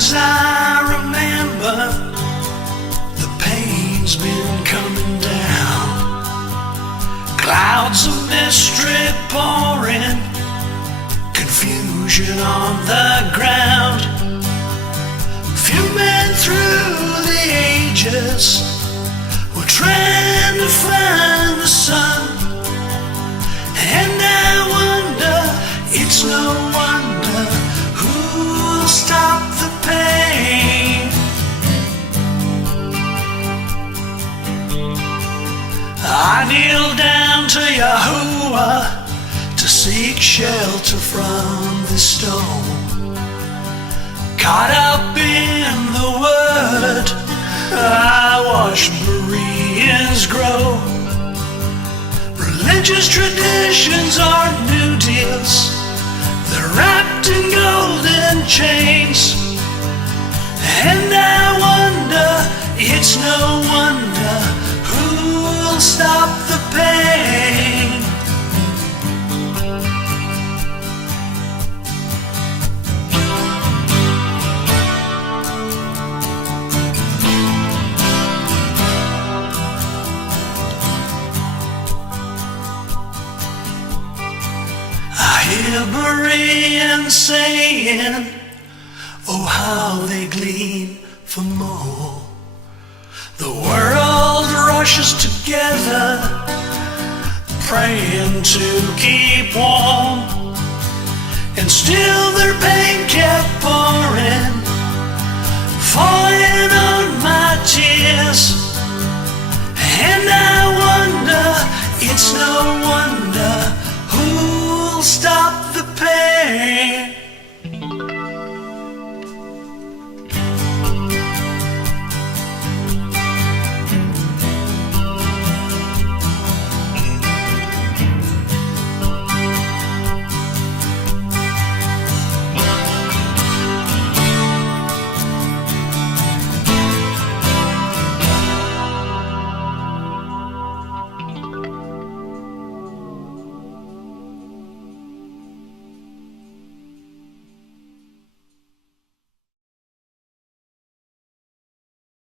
as I remember, the pain's been coming down. Clouds of mystery pouring, confusion on the ground. Few men through the ages were trying to find the sun. And I wonder, it's no wonder, who'll stop the pain? I kneel down to Yahuwah to seek shelter from the storm. Caught up in the word, I watch Bereans grow. Religious traditions are new deals, they're wrapped in golden chains. And I wonder, it's no wonder, who'll stop the pain? I hear Bereans saying, oh, how they glean for more. The world rushes together, praying to keep warm, and still their pain kept pouring, falling on my tears.